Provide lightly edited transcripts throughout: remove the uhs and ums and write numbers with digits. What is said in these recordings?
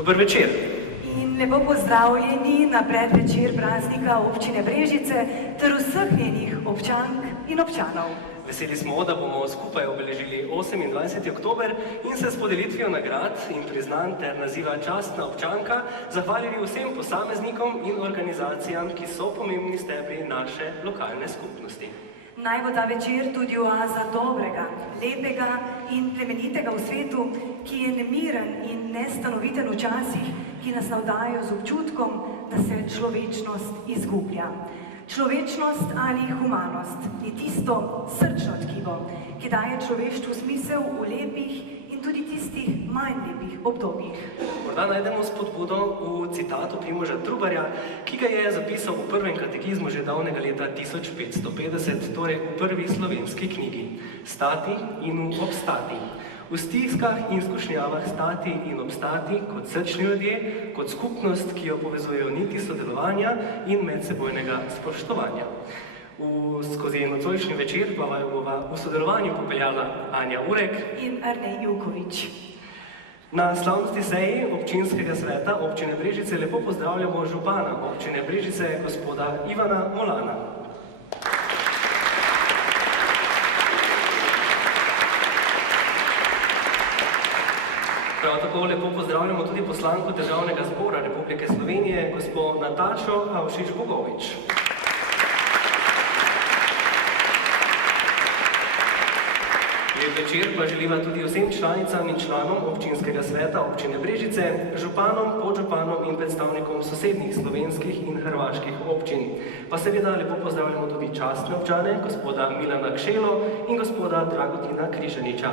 Dober večer. In lepo pozdravljeni na predvečer praznika občine Brežice ter vseh njenih občank in občanov. Veseli smo, da bomo skupaj obeležili 28. oktober in se s podelitvijo nagrad in priznanj ter naziva častna občanka zahvalili vsem posameznikom in organizacijam, ki so pomembni stebri naše lokalne skupnosti. Naj bo ta večer tudi oaza dobrega, lepega in plemenitega v svetu, ki je nemiren in nestanoviten včasih, ki nas navdajajo z občutkom, da se človečnost izgublja. Človečnost ali humanost je tisto srčno tkivo, ki daje človeštvu smisel v lepih in tudi tistih manj lepih obdobjih. Morda najdemo spodbudo v citatu Primoža Trubarja, ki ga je zapisal v prvem katekizmu že davnega leta 1550, torej v prvi slovenski knjigi. Stati in obstati. V stiskah in skušnjavah stati in obstati kot srčni ljudje, kot skupnost, ki jo povezujejo niti sodelovanja in medsebojnega spoštovanja. Skozi nocojšnji večer pa vaju bova v sodelovanju popeljala Anja Urek in Arnej Jukovič. Na slavnosti seji občinskega sveta občine Brežice lepo pozdravljamo župana občine Brežice, gospoda Ivana Molana. Prav tako lepo pozdravljamo tudi poslanko Državnega zbora Republike Slovenije, gospod Natašo Avšič-Bogovič. Lep večer pa želiva tudi vsem članicam in članom občinskega sveta občine Brežice, županom, podžupanom in predstavnikom sosednjih slovenskih in hrvaških občin. Pa seveda lepo pozdravljamo tudi častne občane, gospoda Milana Kšelo in gospoda Dragutina Križaniča,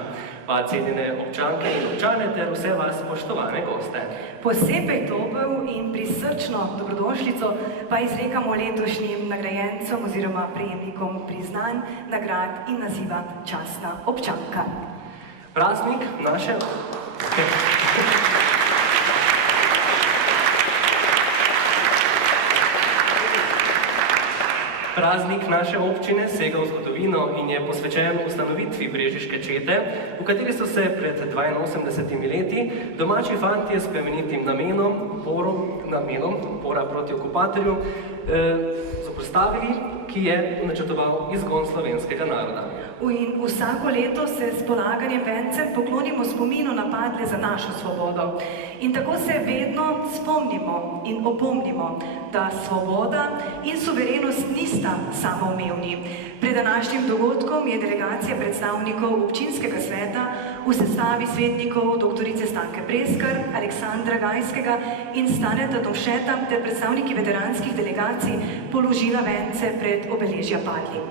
pa cenjene občanke in občane ter vse vas spoštovane goste. Posebej topel in prisrčno dobrodošlico pa izrekamo letošnjim nagrajencem oziroma prejemnikom priznanj, nagrad in naziva častna občanka. Praznik naše... Praznik naše občine sega v zgodovino in je posvečen ustanovitvi brežiške čete, v kateri so se pred 82 leti domači fantje s plemenitim namenom, upora proti okupatorju, zoperstavili, ki je načrtoval izgon slovenskega naroda. In vsako leto se s polaganjem vencem poklonimo spominu na padle za našo svobodo. In tako se vedno spomnimo in opomnimo, da svoboda in suverenost nista samoumevni. Pred današnjim dogodkom je delegacija predstavnikov občinskega sveta v sestavi svetnikov dr. Stanke Breskar, Aleksandra Gajskega in Staneta Domšeta ter predstavniki veteranskih delegacij položila vence pred obeležja padli.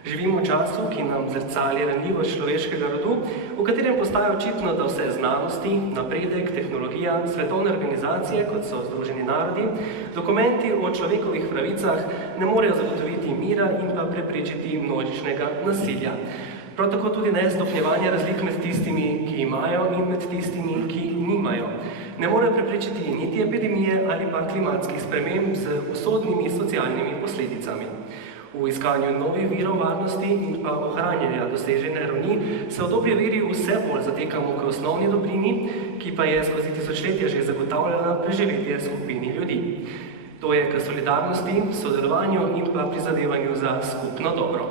Živimo v času, ki nam zrcali ranljivost človeškega rodu, v katerem postaja očitno, da vse znanosti, napredek, tehnologija, svetovne organizacije, kot so Združeni narodi, dokumenti o človekovih pravicah ne morejo zagotoviti mira in pa preprečiti množičnega nasilja. Prav tako tudi ne stopnjevanja razlik med tistimi, ki imajo in med tistimi, ki nimajo. Ne morejo preprečiti niti epidemije ali pa klimatskih sprememb z usodnimi socialnimi posledicami. V iskanju novih virov varnosti in pa ohranjanja dosežene ravni se v dobri veri vse bolj zatekamo k osnovni dobrini, ki pa je skozi tisočletja že zagotavljala preživetje skupini ljudi. To je k solidarnosti, sodelovanju in pa prizadevanju za skupno dobro.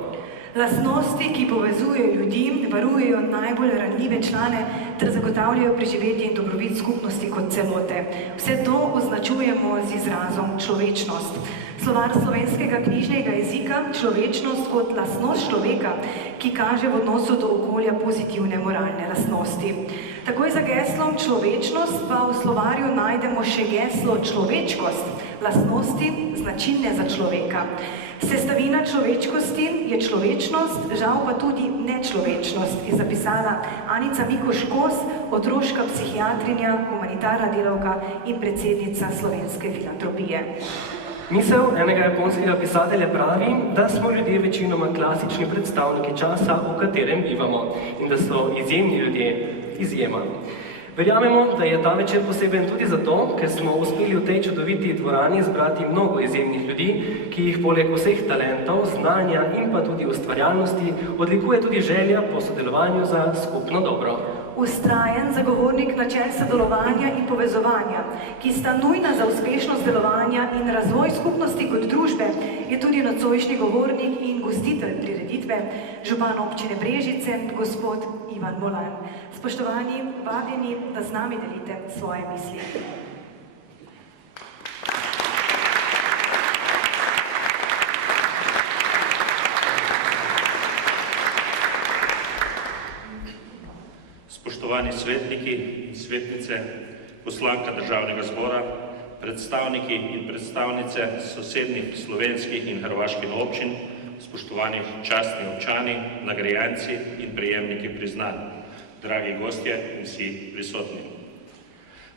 Lastnosti, ki povezujejo ljudi, varujejo najbolj ranljive člane ter zagotavljajo preživetje in dobrobit skupnosti kot celote. Vse to označujemo z izrazom človečnost. Slovar slovenskega knjižnega jezika človečnost kot lastnost človeka, ki kaže v odnosu do okolja pozitivne moralne lastnosti. Takoj za geslom človečnost pa v slovarju najdemo še geslo človečkost, lastnosti značilne za človeka. Sestavina človečkosti je človečnost, žal pa tudi nečlovečnost, je zapisala Anica Mikoš-Kos, otroška psihiatrinja, humanitarna delavka in predsednica Slovenske filantropije. Misel enega japonskega pisatelja pravi, da smo ljudje večinoma klasični predstavniki časa, v katerem bivamo, in da so izjemni ljudje izjema. Verjamemo, da je ta večer poseben tudi zato, ker smo uspeli v tej čudoviti dvorani zbrati mnogo izjemnih ljudi, ki jih poleg vseh talentov, znanja in pa tudi ustvarjalnosti odlikuje tudi želja po sodelovanju za skupno dobro. Vztrajen zagovornik načel sodelovanja in povezovanja, ki sta nujna za uspešnost delovanja in razvoj skupnosti kot družbe, je tudi nocojšnji govornik in gostitelj prireditve, župan občine Brežice, gospod Ivan Bolan. Spoštovani, vabljeni, da z nami delite svoje misli. Spoštovani svetniki in svetnice, poslanka Državnega zbora, predstavniki in predstavnice sosednjih slovenskih in hrvaških občin, spoštovani častni občani, nagrajenci in prejemniki priznanj, dragi gostje in vsi prisotni.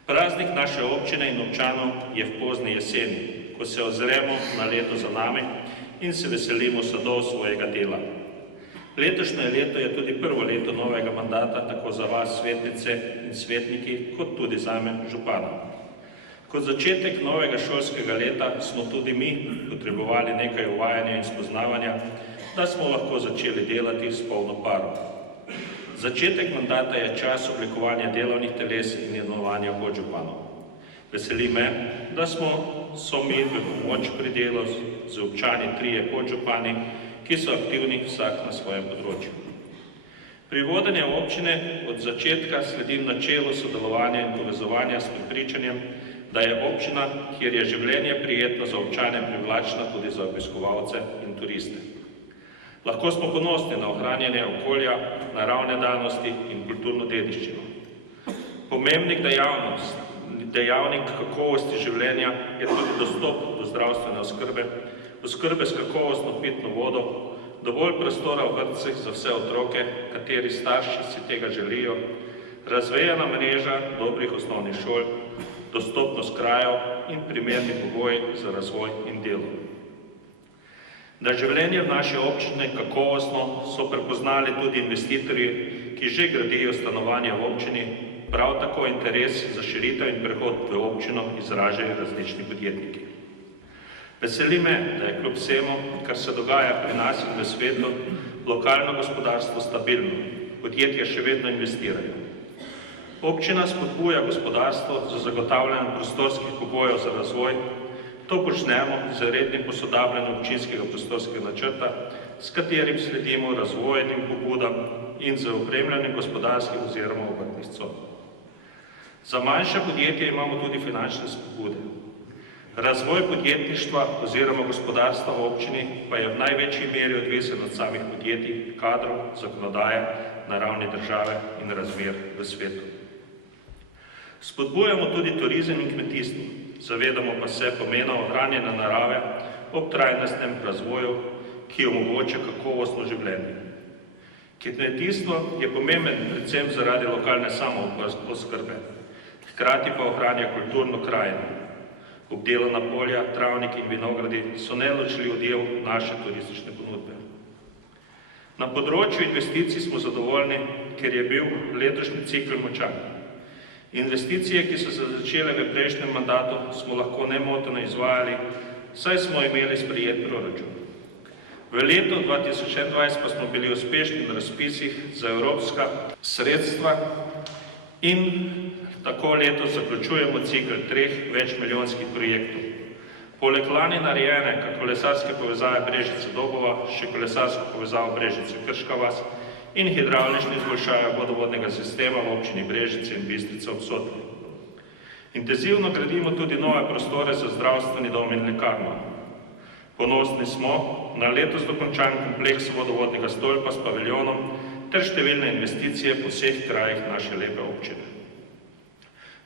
Praznik naše občine in občanov je v pozni jeseni, ko se ozremo na leto za nami in se veselimo sadov svojega dela. Letošnje leto je tudi prvo leto novega mandata, tako za vas, svetnice in svetniki, kot tudi zame, župana. Kot začetek novega šolskega leta smo tudi mi potrebovali nekaj uvajanja in spoznavanja, da smo lahko začeli delati s polno paro. Začetek mandata je čas oblikovanja delovnih teles in imenovanja podžupanov. Veseli me, da so mi v pomoč pri delu z občani trije podžupani, ki so aktivni vsak na svojem področju. Pri vodenju občine od začetka sledim načelu sodelovanja in povezovanja s prepričanjem, da je občina, kjer je življenje prijetno za občane, privlačna tudi za obiskovalce in turiste. Lahko smo ponosni na ohranjanje okolja, naravne danosti in kulturno dediščino. Pomembnih dejavnik kakovosti življenja je tudi dostop do zdravstvene oskrbe s kakovostno pitno vodo, dovolj prostora v vrtcih za vse otroke, kateri starši si tega želijo, razvejana mreža dobrih osnovnih šol, dostopnost krajev in primerni pogoji za razvoj in delo. Da življenje v naši občini kakovostno so prepoznali tudi investitorji, ki že gradijo stanovanja v občini, prav tako interes za širitev in prehod v občino izražajo različni podjetniki. Veseli me, da je kljub vsemu, kar se dogaja pri nas in v svetu, lokalno gospodarstvo stabilno, podjetja še vedno investirajo. Občina spodbuja gospodarstvo za zagotavljanje prostorskih pogojev za razvoj. To počnemo z rednim posodabljanjem občinskega prostorskega načrta, s katerim sledimo razvojnim pobudam in z opremljanjem gospodarskih oziroma obrtnih con. Za manjša podjetja imamo tudi finančne spodbude. Razvoj podjetništva oziroma gospodarstva v občini pa je v največji meri odvisen od samih podjetij, kadrov, zakonodaje na ravni države in razmer v svetu. Spodbujamo tudi turizem in kmetijstvo, zavedamo pa se pomena ohranjanja narave ob trajnostnem razvoju, ki omogoča kakovostno življenje. Kmetijstvo je pomemben predvsem zaradi lokalne samooskrbe, hkrati pa ohranja kulturno krajino. Obdelana polja, travniki in vinogradi so neločljiv del naše turistične ponudbe. Na področju investicij smo zadovoljni, ker je bil letošnji cikl močan. Investicije, ki so se začele v prejšnjem mandatu, smo lahko nemoteno izvajali, saj smo imeli sprejet proračun. V letu 2021 pa smo bili uspešni na razpisih za evropska sredstva in tako letos zaključujemo cikl 3 večmilijonskih projektov. Poleg lani narejene kolesarske povezave Brežice-Dobova, še kolesarsko povezavo Brežice-Krška vas in hidravlične izboljšave vodovodnega sistema v občini Brežice in Bistrica ob Sotli. Intenzivno gradimo tudi nove prostore za zdravstveni dom in lekarno. Ponosni smo na letos dokončan kompleks vodovodnega stolpa s paviljonom ter številne investicije po vseh krajih naše lepe občine.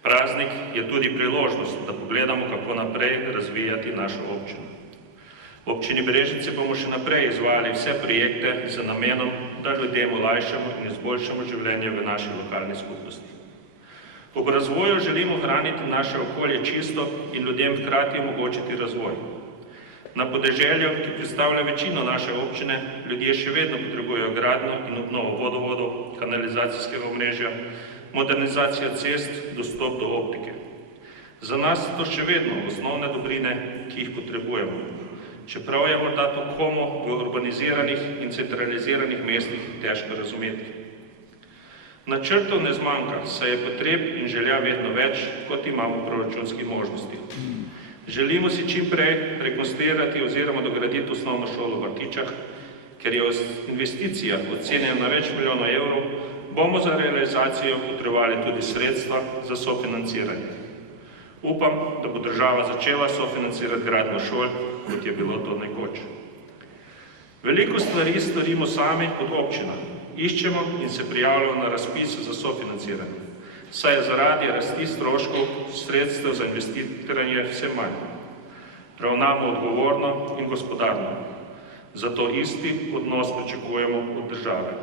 Praznik je tudi priložnost, da pogledamo, kako naprej razvijati našo občino. V občini Brežice bomo še naprej izvajali vse projekte z namenom, da ljudem olajšamo in izboljšamo življenje v naši lokalni skupnosti. Ob razvoju želimo ohraniti naše okolje čisto in ljudem hkrati omogočiti razvoj. Na podeželju, ki predstavlja večino naše občine, ljudje še vedno potrebujejo gradnjo in obnovo vodovodov, kanalizacijskega omrežja, modernizacijo cest, dostop do optike. Za nas so to še vedno osnovne dobrine, ki jih potrebujemo, čeprav je morda to komu v urbaniziranih in centraliziranih mestih težko razumeti. Načrtov ne zmanjka, saj je potreb in želja vedno več, kot imamo proračunskih možnosti. Želimo si čim prej rekonstruirati oziroma dograditi osnovno šolo v Vrtičah, ker je investicija ocenjena na več milijonov evrov, bomo za realizacijo potrebovali tudi sredstva za sofinanciranje. Upam, da bo država začela sofinancirati gradnjo šol, kot je bilo to nekoč. Veliko stvari storimo sami kot občina. Iščemo in se prijavljamo na razpis za sofinanciranje, saj je zaradi rasti stroškov sredstev za investiranje vse manj. Ravnamo odgovorno in gospodarno, zato isti odnos pričakujemo od države.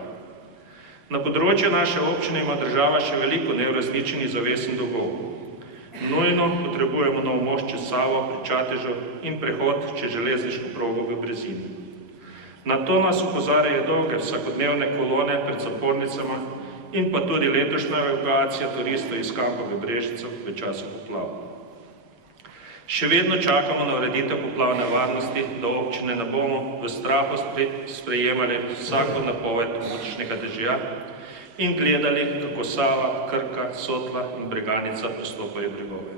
Na področju naše občine ima država še veliko neuresničenih zavez in dolgov. Nujno potrebujemo nov most čez Savo pri Čatežu in prehod čez železniško progo v Brezini. Na to nas opozarjajo dolge vsakodnevne kolone pred zapornicama in pa tudi letošnja evakuacija turistov iz kampa v Brežicah v času poplav. Še vedno čakamo na ureditev poplavne varnosti, da občine ne bomo v strahu sprejemali vsako napoved močnega dežja in gledali, kako Sava, Krka, Sotla in Breganica prestopajo bregove.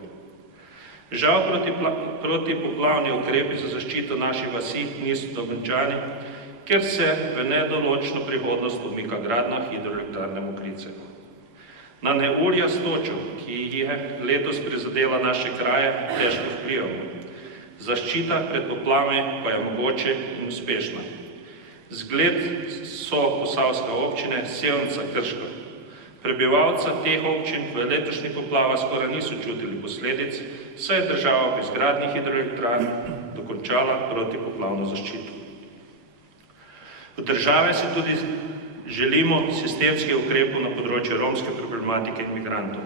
Žal protipoplavni ukrepi za zaščito naših vasi niso dokončani, ker se v nedoločno prihodnost umika gradnja hidroelektrarne Mokrice. Na neurja s točo, ki je letos prizadela naše kraje, težko vplivamo. Zaščita pred poplavami pa je mogoče in uspešna. Zgled so posavske občine Sevnica, Krško. Prebivalca teh občin v letošnjih poplavah skoraj niso čutili posledic, saj je država pri izgradnji hidroelektrarn dokončala protipoplavno zaščito. V državi se tudi želimo sistemskih ukrepov na področju romske problematike in migrantov.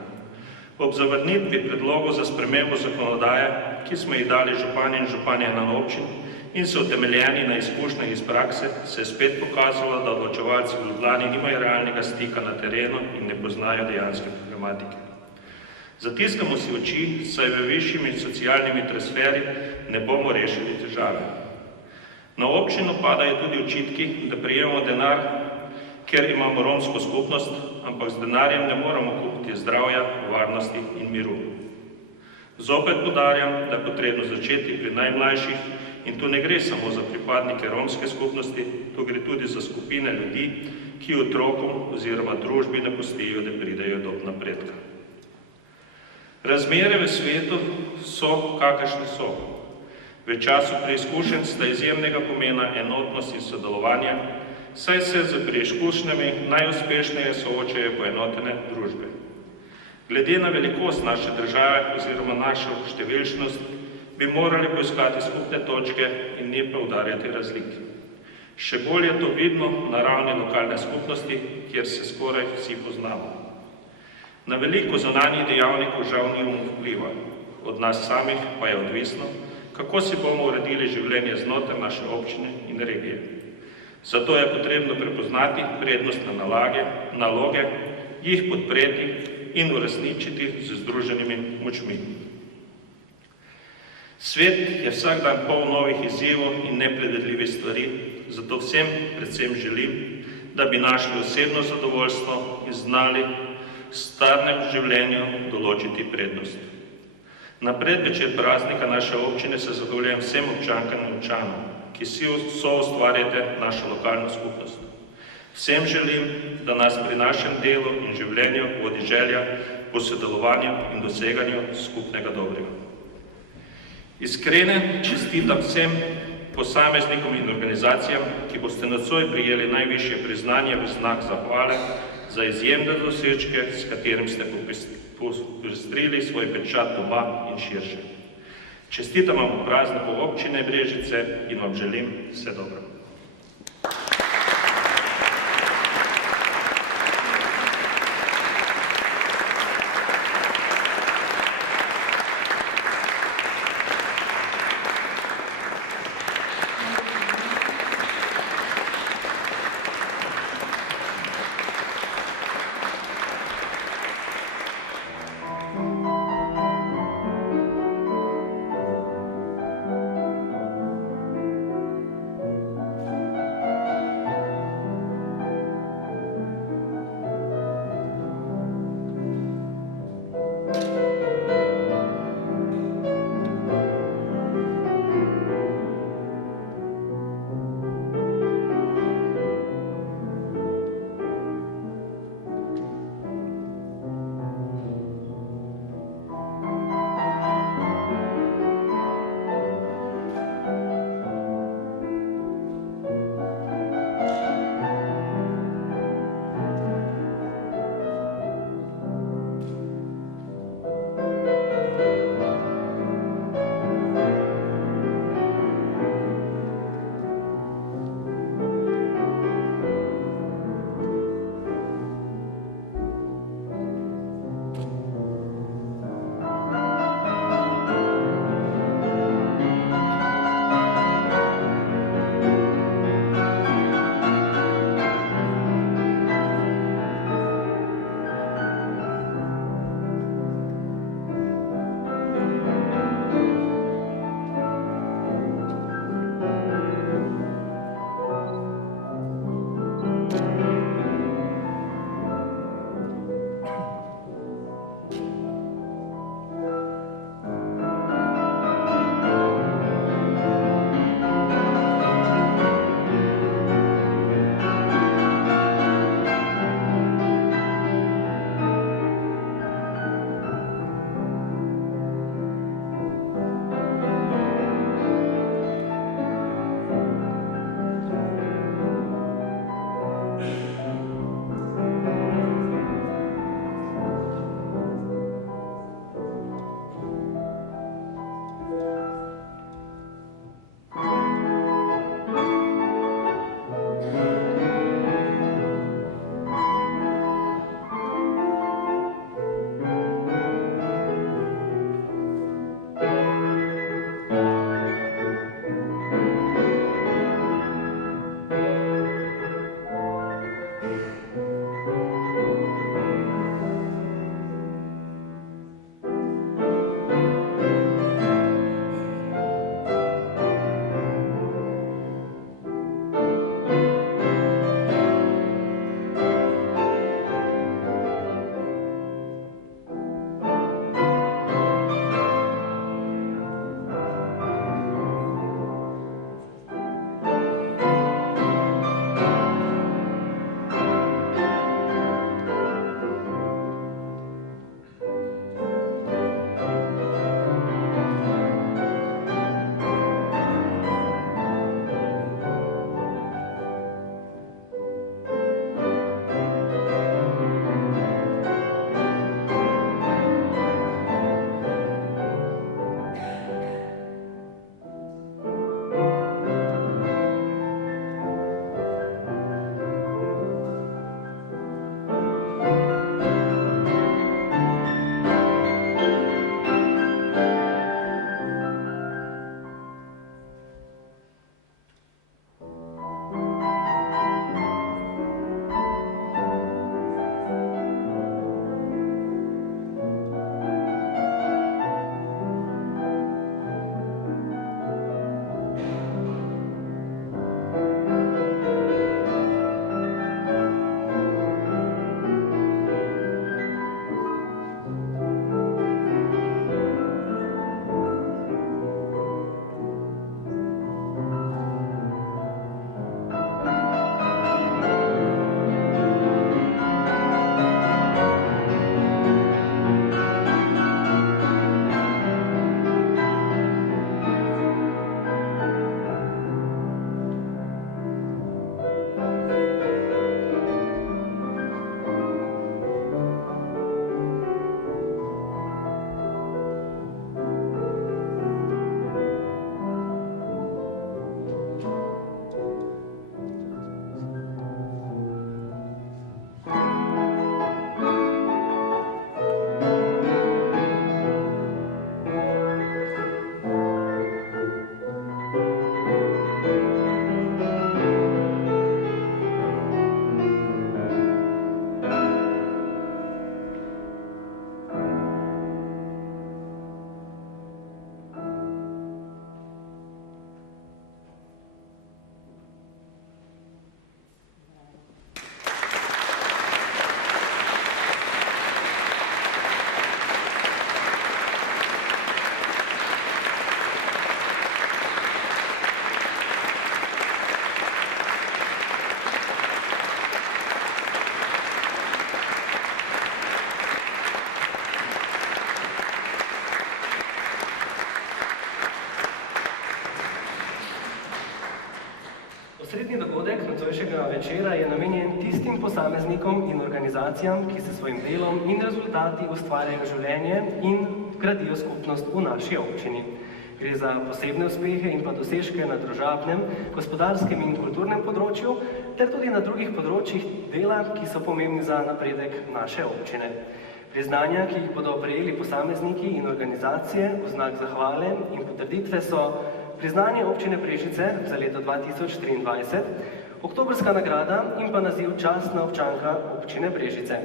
Ob zavrnitvi predlogov za spremembo zakonodaje, ki smo jih dali župani in županje na občin in so utemeljeni na izkušnjah iz prakse, se je spet pokazalo, da odločevalci v Ljubljani nimajo realnega stika na terenu in ne poznajo dejanske problematike. Zatiskamo si oči, saj v višjimi socialnimi transferi ne bomo rešili težave. Na občino padajo tudi očitki, da prejemamo denar, ker imamo romsko skupnost, ampak z denarjem ne moramo kupiti zdravja, varnosti in miru. Zopet poudarjam, da je potrebno začeti pri najmlajših in tu ne gre samo za pripadnike romske skupnosti, tu gre tudi za skupine ljudi, ki otrokom oziroma družbi ne pustijo, da pridejo do napredka. Razmere v svetu so, kakršne so. V času preizkušenj sta izjemnega pomena enotnost in sodelovanje, saj se z preizkušnjami najuspešnejše soočajo poenotene družbe. Glede na velikost naše države oziroma našo številčnost, bi morali poiskati skupne točke in ne poudarjati razlik. Še bolj je to vidno na ravni lokalne skupnosti, kjer se skoraj vsi poznamo. Na veliko zunanjih dejavnikov žal nimamo vpliva, od nas samih pa je odvisno, kako si bomo uredili življenje znotraj naše občine in regije. Zato je potrebno prepoznati prednostne naloge, jih podpreti in uresničiti z združenimi močmi. Svet je vsak dan poln novih izzivov in nepredvidljivih stvari, zato vsem predvsem želim, da bi našli osebno zadovoljstvo in znali v starem življenju določiti prednost. Na predvečer praznika naše občine se zahvaljujem vsem občankam in občanom, ki si soustvarjate našo lokalno skupnost. Vsem želim, da nas pri našem delu in življenju vodi želja po sodelovanju in doseganju skupnega dobrega. Iskrene čestitam vsem posameznikom in organizacijam, ki boste nocoj prijeli najvišje priznanje v znak zahvale za izjemne dosežke, s katerim ste popestrili svoj pečat doma in širše. Čestitam vam v prazniku občine Brežice in vam želim vse dobro. Osrednji dogodek nocojšnjega večera je namenjen tistim posameznikom in organizacijam, ki se svojim delom in rezultati ustvarjajo življenje in gradijo skupnost v naši občini. Gre za posebne uspehe in pa dosežke na družabnem, gospodarskem in kulturnem področju, ter tudi na drugih področjih dela, ki so pomembni za napredek naše občine. Priznanja, ki jih bodo prejeli posamezniki in organizacije v znak zahvale in potrditve so priznanje občine Brežice za leto 2023, oktobrska nagrada in pa naziv častna občanka občine Brežice.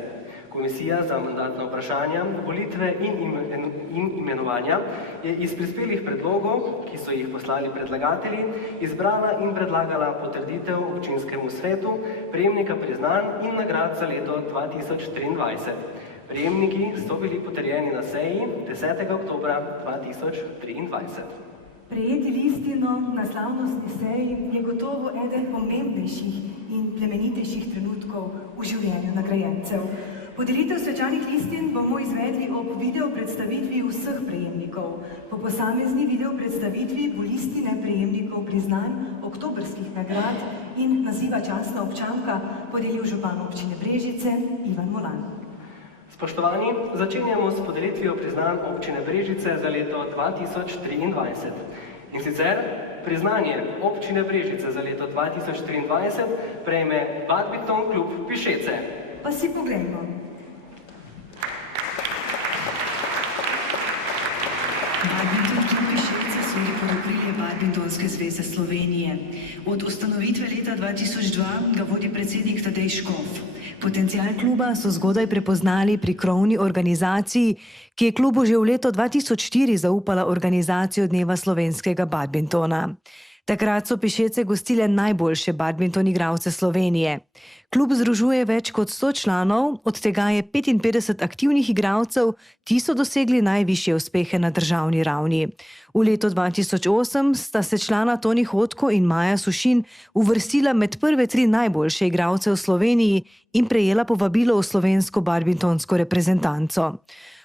Komisija za mandatna vprašanja, volitve in imenovanja je iz prispelih predlogov, ki so jih poslali predlagatelji, izbrala in predlagala potrditev občinskemu svetu prejemnika priznanj in nagrad za leto 2023. Prejemniki so bili potrjeni na seji 10. oktobra 2023. Prejeti listino na slavnostni seji je gotovo eden pomembnejših in plemenitejših trenutkov v življenju nagrajencev. Podelitev svečanih listin bomo izvedli ob video predstavitvi vseh prejemnikov. Po posamezni video predstavitvi bo listine prejemnikov priznanj oktobrskih nagrad in naziva častna občanka podelil župan občine Brežice Ivan Molan. Spoštovani, začenjamo s podelitvijo priznanj občine Brežice za leto 2023. In sicer priznanje občine Brežice za leto 2023 prejme Badminton klub Pišece. Pa si poglejmo. Badminton klub Pišece sodi pod okrilje Badmintonske zveze Slovenije. Od ustanovitve leta 2002 ga vodi predsednik Tadej Škof. Potencial kluba so zgodaj prepoznali pri krovni organizaciji, ki je klubu že v leto 2004 zaupala organizacijo Dneva slovenskega badmintona. Takrat so Pišece gostile najboljše badminton igralce Slovenije. Klub združuje več kot 100 članov, od tega je 55 aktivnih igralcev, ti so dosegli najvišje uspehe na državni ravni. V letu 2008 sta se člana Toni Hotko in Maja Sušin uvrstila med prve 3 najboljše igralce v Sloveniji in prejela povabilo v slovensko badmintonsko reprezentanco.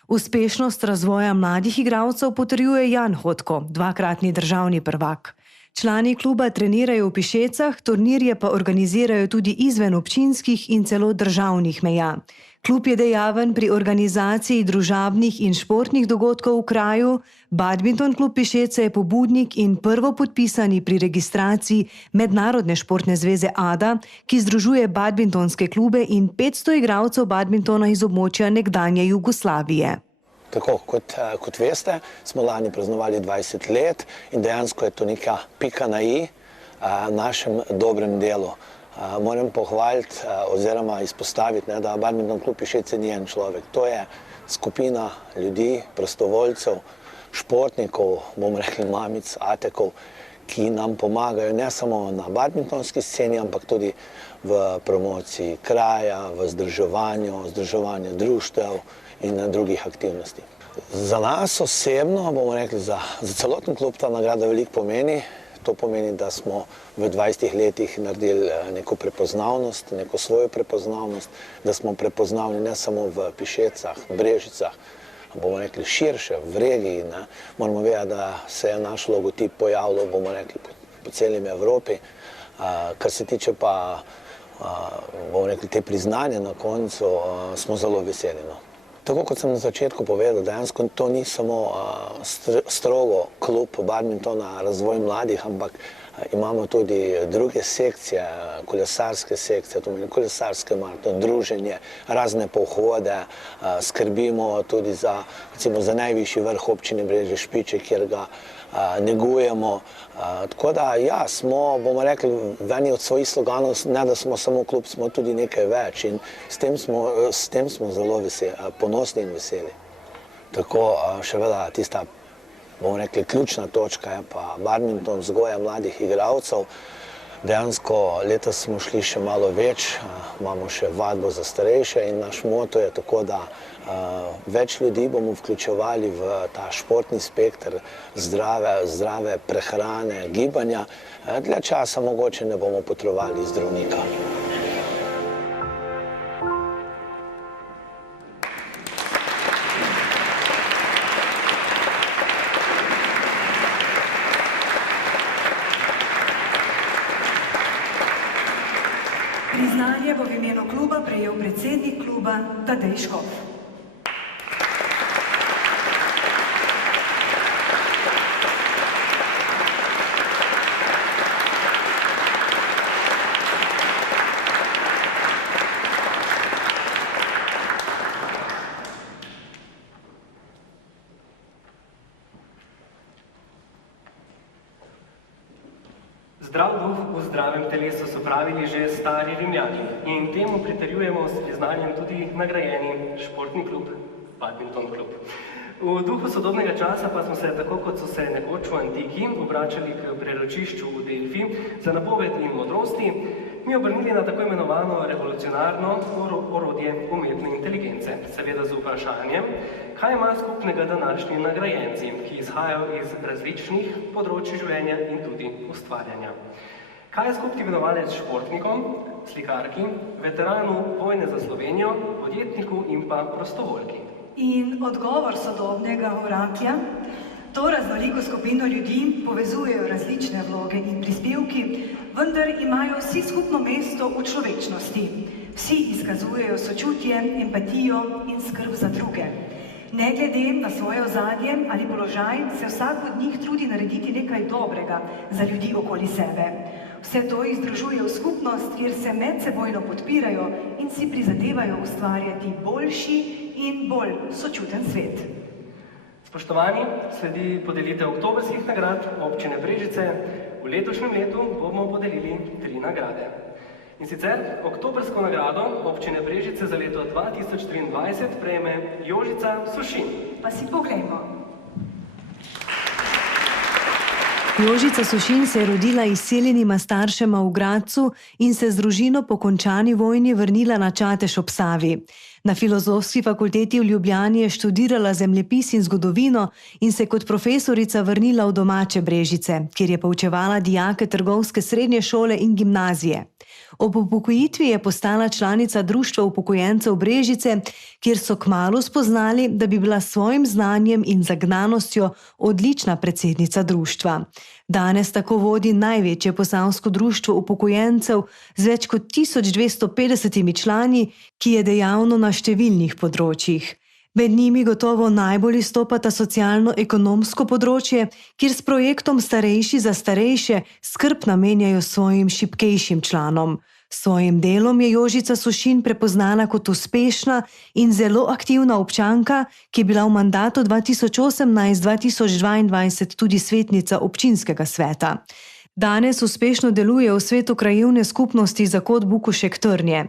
Uspešnost razvoja mladih igralcev potrjuje Jan Hotko, 2-kratni državni prvak. Člani kluba trenirajo v Pišecah, turnirje pa organizirajo tudi izven občinskih in celo državnih meja. Klub je dejaven pri organizaciji družabnih in športnih dogodkov v kraju, Badminton klub Pišece je pobudnik in prvopodpisani pri registraciji Mednarodne športne zveze ADA, ki združuje badmintonske klube in 500 igralcev badmintona iz območja nekdanje Jugoslavije. Tako, kot veste, smo lani praznovali 20 let in dejansko je to neka pika na i našem dobrem delu. Moram pohvaliti oziroma izpostaviti, da Badminton klub Pišece ni en človek. To je skupina ljudi, prostovoljcev, športnikov, bomo rekli mamic, atekov, ki nam pomagajo ne samo na badmintonski sceni, ampak tudi v promociji kraja, v združevanju društev in drugih aktivnosti. Za nas osebno, bomo rekli za celoten klub, ta nagrada veliko pomeni. To pomeni, da smo v 20 letih naredili neko prepoznavnost, neko svojo prepoznavnost, da smo prepoznavni ne samo v Pišecah, Brežicah, bomo rekli širše, v regiji. Moramo vedeti, da se je naš logotip pojavljal, bomo rekli, po celim Evropi. Kar se tiče pa, bomo rekli, te priznanja na koncu, smo zelo veseli. Tako kot sem na začetku povedal, dejansko to ni samo strogo klub badmintona, razvoj mladih, ampak imamo tudi druge sekcije, kolesarske sekcije, to pomeni kolesarske maratone, druženje, razne pohode, skrbimo tudi za najvišji vrh občine Brežice Špiče, kjer ga negujemo. Tako da ja, smo, bomo rekli, v eni od svojih sloganov, ne da smo samo klub, smo tudi nekaj več in s tem smo zelo ponosni in veseli. Tako še veda tista, bomo rekli, ključna točka je pa badminton, vzgoja mladih igralcev. Dejansko letos smo šli še malo več, imamo še vadbo za starejše in naš moto je tako, da več ljudi bomo vključevali v ta športni spekter zdrave prehrane, gibanja. Dlje časa mogoče ne bomo potrebovali zdravnika. Priznanje bo v imenu kluba prejel predsednik kluba Tadej Škof. Zdrav duh v zdravem telesu so pravili že stari Rimljani in temu pritrjujemo s priznanjem tudi nagrajeni športni klub Badminton klub. V duhu sodobnega časa pa smo se, tako kot so se nekoč v antiki, obračali k preročišču v Delfi za napoved in modrosti, mi obrnili na tako imenovano revolucionarno orodje umetne inteligence, seveda z vprašanjem, kaj ima skupnega današnji nagrajenci, ki izhajajo iz različnih področij življenja in tudi ustvarjanja. Kaj je skupni imenovalec športnikom, slikarki, veteranu vojne za Slovenijo, podjetniku in pa prostovoljki? In odgovor sodobnega oraklja: to raznoliko skupino ljudi povezujejo različne vloge in prispevki, vendar imajo vsi skupno mesto v človečnosti. Vsi izkazujejo sočutje, empatijo in skrb za druge. Ne glede na svoje ozadje ali položaj, se vsak od njih trudi narediti nekaj dobrega za ljudi okoli sebe. Vse to jih združuje v skupnost, kjer se medsebojno podpirajo in si prizadevajo ustvarjati boljši in bolj sočuten svet. Spoštovani, sledi podelitev oktobrskih nagrad občine Brežice. V letošnjem letu bomo podelili 3 nagrade. In sicer oktobrsko nagrado občine Brežice za leto 2023 prejme Jožica Sušin. Pa si poglejmo. Jožica Sušin se je rodila izseljenima staršema v Gradcu in se z družino po končani vojni vrnila na Čatež ob Savi. Na Filozofski fakulteti v Ljubljani je študirala zemljepis in zgodovino in se kot profesorica vrnila v domače Brežice, kjer je poučevala dijake trgovske srednje šole in gimnazije. Ob upokojitvi je postala članica Društva upokojencev Brežice, kjer so kmalu spoznali, da bi bila s svojim znanjem in zagnanostjo odlična predsednica društva. Danes tako vodi največje posavsko društvo upokojencev z več kot 1250 člani, ki je dejavno na številnih področjih. Med njimi gotovo najbolj izstopata socialno-ekonomsko področje, kjer s projektom Starejši za starejše skrb namenjajo svojim šibkejšim članom. S svojim delom je Jožica Sušin prepoznana kot uspešna in zelo aktivna občanka, ki je bila v mandatu 2018-2022 tudi svetnica občinskega sveta. Danes uspešno deluje v svetu krajevne skupnosti Zakot Bukošek Trnje.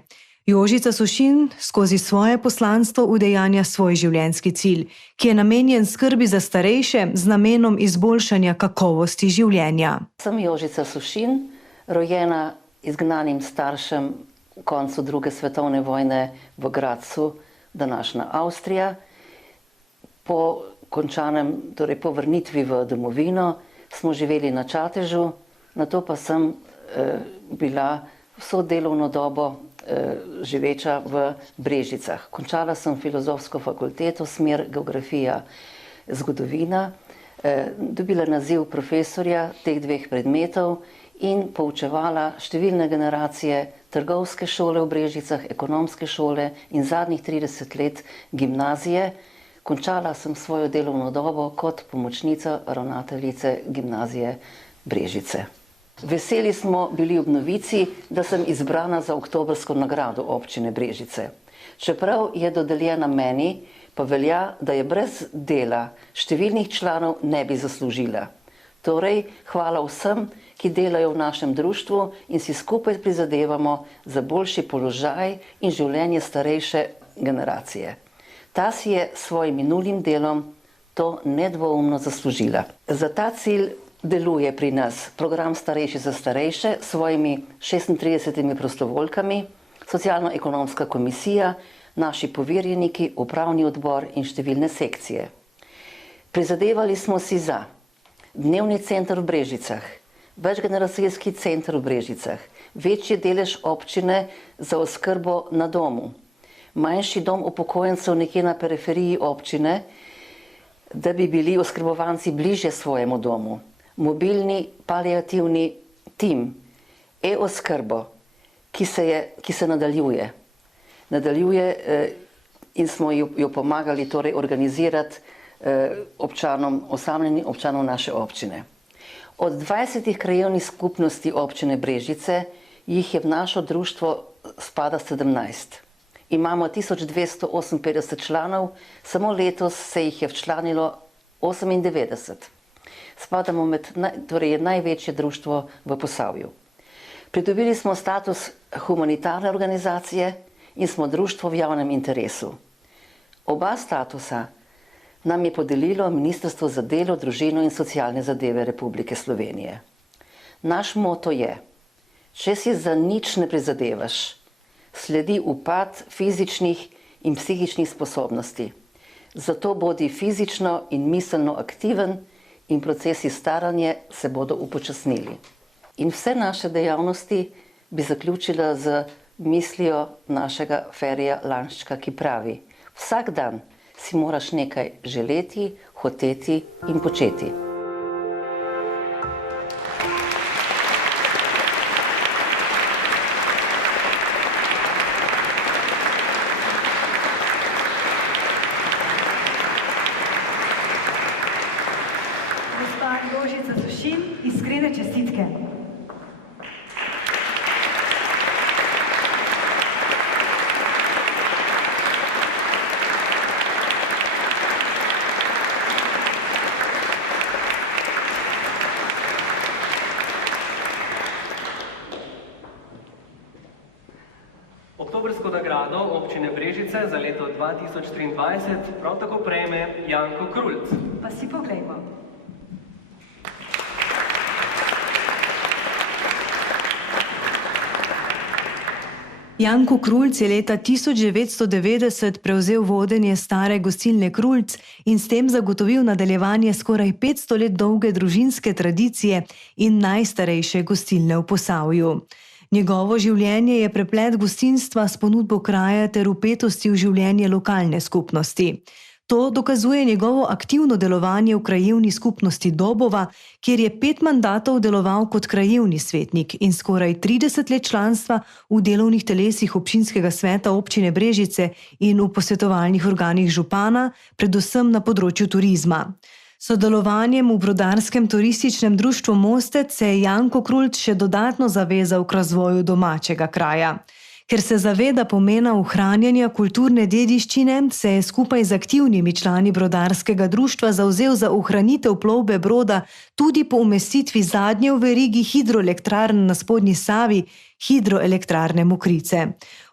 Jožica Sušin skozi svoje poslanstvo udejanja svoj življenjski cilj, ki je namenjen skrbi za starejše z namenom izboljšanja kakovosti življenja. Sem Jožica Sušin, rojena izgnanim staršem v koncu druge svetovne vojne v Gradcu, današnja Avstrija. Po vrnitvi v domovino smo živeli na Čatežu, nato pa sem bila vso delovno dobo živeča v Brežicah. Končala sem Filozofsko fakulteto, smer geografija, zgodovina, dobila naziv profesorja teh 2 predmetov in poučevala številne generacije trgovske šole v Brežicah, ekonomske šole in zadnjih 30 let gimnazije. Končala sem svojo delovno dobo kot pomočnica ravnateljice gimnazije Brežice. Veseli smo bili ob novici, da sem izbrana za oktobrsko nagrado občine Brežice. Čeprav je dodeljena meni, pa velja, da je brez dela številnih članov ne bi zaslužila. Torej, hvala vsem, ki delajo v našem društvu in si skupaj prizadevamo za boljši položaj in življenje starejše generacije. Ta si je s svojim minulim delom to nedvoumno zaslužila. Za ta cilj deluje pri nas program Starejši za starejše s svojimi 36 prostovoljkami, socialno-ekonomska komisija, naši poverjeniki, upravni odbor in številne sekcije. Prizadevali smo si za dnevni center v Brežicah, večgeneracijski center v Brežicah, večji delež občine za oskrbo na domu, manjši dom upokojencev nekje na periferiji občine, da bi bili oskrbovanci bližje svojemu domu, mobilni paliativni tim, e-oskrbo, ki se nadaljuje. In smo jo pomagali torej organizirati osamljenim občanom naše občine. Od 20 krajevnih skupnosti občine Brežice jih je v našo društvo spada 17. Imamo 1258 članov, samo letos se jih je včlanilo 98. Spadamo torej je največje društvo v Posavju. Pridobili smo status humanitarne organizacije in smo društvo v javnem interesu. Oba statusa nam je podelilo Ministrstvo za delo, družino in socialne zadeve Republike Slovenije. Naš moto je: če si za nič ne prizadevaš, sledi upad fizičnih in psihičnih sposobnosti. Zato bodi fizično in miselno aktiven in procesi staranja se bodo upočasnili. In vse naše dejavnosti bi zaključila z mislijo našega Ferija Lanščka, ki pravi: vsak dan si moraš nekaj želeti, hoteti in početi. Gospa Jožica Sušin, iskrene čestitke. Oktobrsko nagrado občine Brežice za leto 2023 prav tako prejme Janko Krulc. Pa si poglejmo. Janko Krulc je leta 1990 prevzel vodenje stare gostilne Krulc in s tem zagotovil nadaljevanje skoraj 500 let dolge družinske tradicije in najstarejše gostilne v Posavju. Njegovo življenje je preplet gostinstva s ponudbo kraja ter vpetosti v življenje lokalne skupnosti. To dokazuje njegovo aktivno delovanje v krajevni skupnosti Dobova, kjer je 5 mandatov deloval kot krajevni svetnik in skoraj 30 let članstva v delovnih telesih občinskega sveta občine Brežice in v posvetovalnih organih župana, predvsem na področju turizma. Sodelovanjem v Brodarskem turističnem društvu Mostec se je Janko Krulc še dodatno zavezal k razvoju domačega kraja. Ker se zaveda pomena ohranjanja kulturne dediščine, se je skupaj z aktivnimi člani Brodarskega društva zavzel za ohranitev plovbe Broda tudi po umestitvi zadnje v verigi hidroelektrarn na spodnji Savi, hidroelektrarne Mokrice.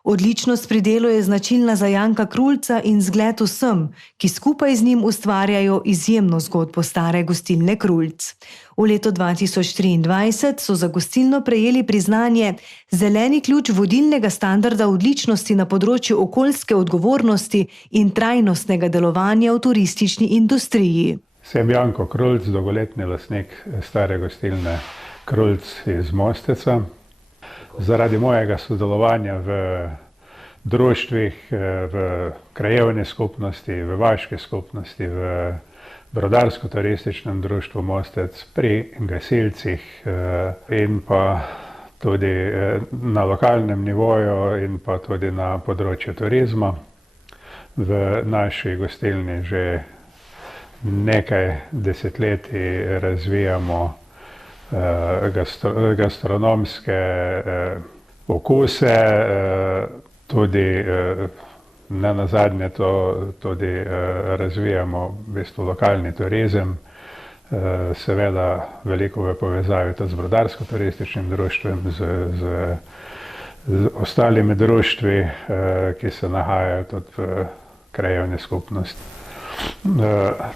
Odličnost pri delu je značilna za Janka Krulca in zgled vsem, ki skupaj z njim ustvarjajo izjemno zgodbo stare gostilne Krulc. V letu 2023 so za gostilno prejeli priznanje Zeleni ključ vodilnega standarda odličnosti na področju okoljske odgovornosti in trajnostnega delovanja v turistični industriji. Sem Janko Krulc, dolgoletni lastnik stare gostilne Krulc iz Mosteca. Zaradi mojega sodelovanja v društvih, v krajevni skupnosti, v vaški skupnosti, v Brodarsko-turističnem društvu Mostec, pri gasilcih in pa tudi na lokalnem nivoju in pa tudi na področju turizma. V naši gostilni že nekaj desetletij razvijamo gastronomske okuse, tudi nenazadnje tudi razvijamo v bistvu lokalni turizem, seveda veliko v povezavi tudi z Brodarsko-turističnim društvom, z ostalimi društvi, ki se nahajajo tudi v krajevni skupnosti.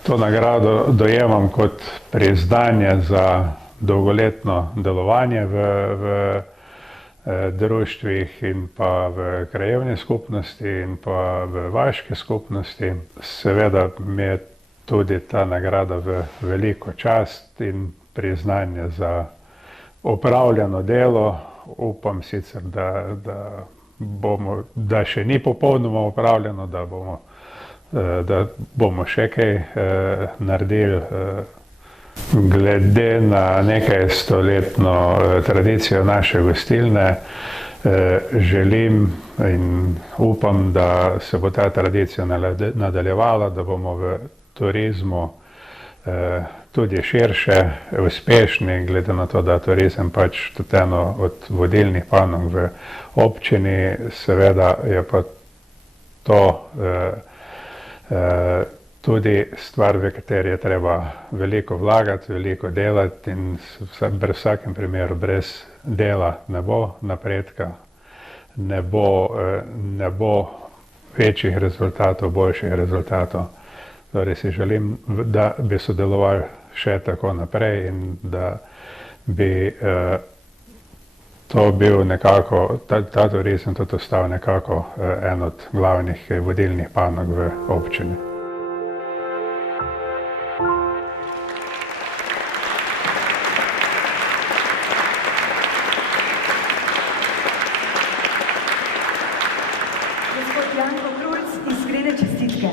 To nagrado dojemam kot priznanje za dolgoletno delovanje v društvih in pa v krajevni skupnosti in pa v vaški skupnosti. Seveda mi je tudi ta nagrada v veliko čast in priznanje za opravljeno delo. Upam sicer, da še ni popolnoma opravljeno, da bomo še kaj naredili. Glede na nekaj stoletno tradicijo naše gostilne Želim in upam, da se bo ta tradicija nadaljevala, da bomo v turizmu tudi širše uspešni, glede na to, da turizem pač tudi eno od vodilnih panog v občini, seveda je pa to tudi stvar, v kateri je treba veliko vlagati, veliko delati in v vsakem primeru brez dela ne bo napredka, ne bo večjih rezultatov, boljših rezultatov. Torej si želim, da bi sodelovali še tako naprej in da bi to bil nekako, ta turizem tudi ostal nekako en od glavnih vodilnih panog v občini. Gospod Janko Krulc, iskrene čestitke.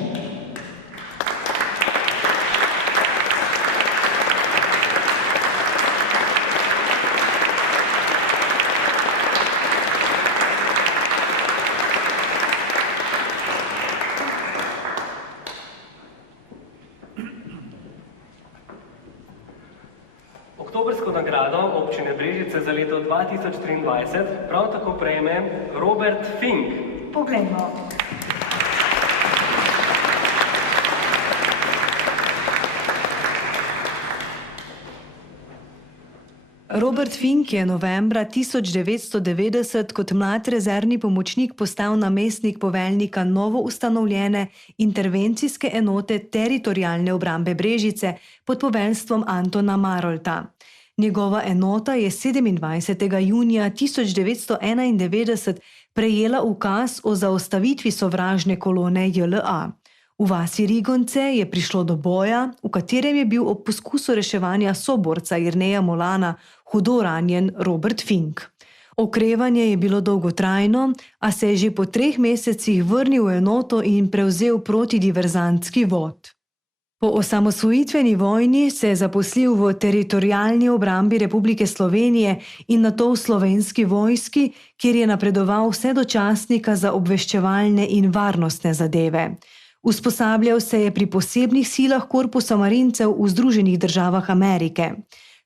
Oktobrsko nagrado občine Brežice za leto 2023 prav tako prejme Robert Fink. Poglejmo. Robert Fink je novembra 1990 kot mlad rezervni pomočnik postal namestnik poveljnika novo ustanovljene intervencijske enote teritorialne obrambe Brežice pod poveljstvom Antona Marolta. Njegova enota je 27. junija 1991 prejela ukaz o zaustavitvi sovražne kolone JLA. V vasi Rigonce je prišlo do boja, v katerem je bil ob poskusu reševanja soborca Jerneja Molana hudo ranjen Robert Fink. Okrevanje je bilo dolgotrajno, a se je že po 3 mesecih vrnil v enoto in prevzel protidiverzantski vod. Po osamosvojitveni vojni se je zaposlil v teritorialni obrambi Republike Slovenije in nato v Slovenski vojski, kjer je napredoval vse do častnika za obveščevalne in varnostne zadeve. Usposabljal se je pri posebnih silah korpusa marincev v Združenih državah Amerike.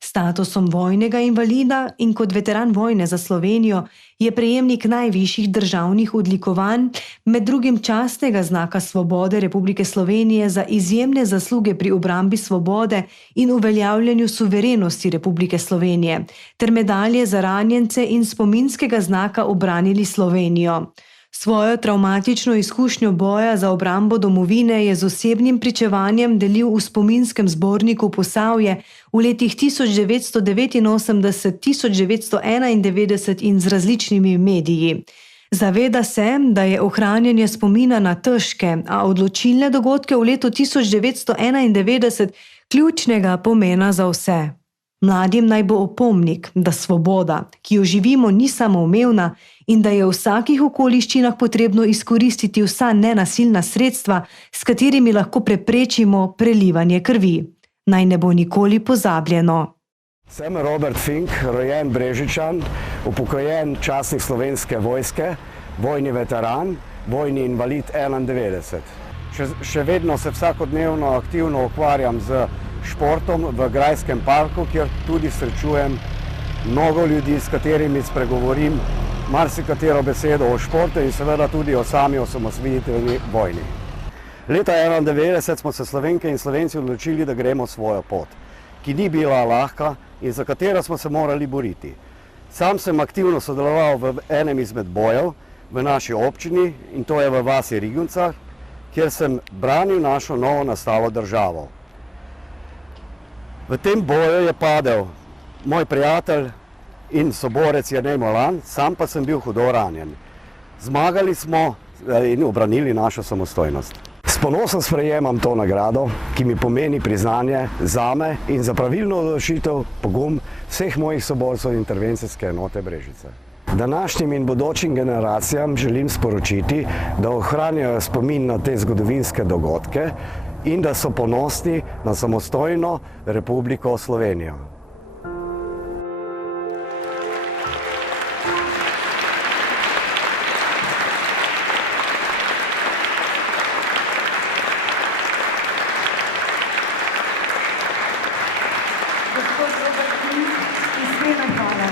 S statusom vojnega invalida in kot veteran vojne za Slovenijo je prejemnik najvišjih državnih odlikovanj, med drugim častnega znaka svobode Republike Slovenije za izjemne zasluge pri obrambi svobode in uveljavljanju suverenosti Republike Slovenije, ter medalje za ranjence in spominskega znaka Obranili Slovenijo. Svojo travmatično izkušnjo boja za obrambo domovine je z osebnim pričevanjem delil v spominskem zborniku Posavje v letih 1989-1991 in z različnimi mediji. Zaveda se, da je ohranjanje spomina na težke, a odločilne dogodke v letu 1991 ključnega pomena za vse. Mladim naj bo opomnik, da svoboda, ki jo živimo, ni samoumevna in da je v vsakih okoliščinah potrebno izkoristiti vsa nenasilna sredstva, s katerimi lahko preprečimo prelivanje krvi. Naj ne bo nikoli pozabljeno. Sem Robert Fink, rojen Brežičan, upokojen častnik Slovenske vojske, vojni veteran, vojni invalid 91. Še vedno se vsakodnevno aktivno ukvarjam z športom v Grajskem parku, kjer tudi srečujem mnogo ljudi, s katerimi spregovorim marsikatero besedo o športu in seveda tudi o sami osamosvojitveni vojni. Leta 1991 smo se Slovenke in Slovenci odločili, da gremo svojo pot, ki ni bila lahka in za katero smo se morali boriti. Sam sem aktivno sodeloval v enem izmed bojev v naši občini in to je v vasi Rigoncah, kjer sem branil našo novo nastalo državo. V tem boju je padel moj prijatelj in soborec Jernej Molan, sam pa sem bil hudo ranjen. Zmagali smo in obranili našo samostojnost. S ponosom sprejemam to nagrado, ki mi pomeni priznanje zame in za pravilno odločitev pogum vseh mojih soborcev intervencijske enote Brežice. Današnjim in bodočim generacijam želim sporočiti, da ohranjajo spomin na te zgodovinske dogodke in da so ponosni na samostojno Republiko Slovenijo. Gospod Robert Fink, iskrena hvala.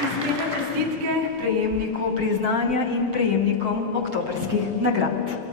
Iskrene čestitke prejemniku priznanja in prejemnikom oktobrskih nagrad.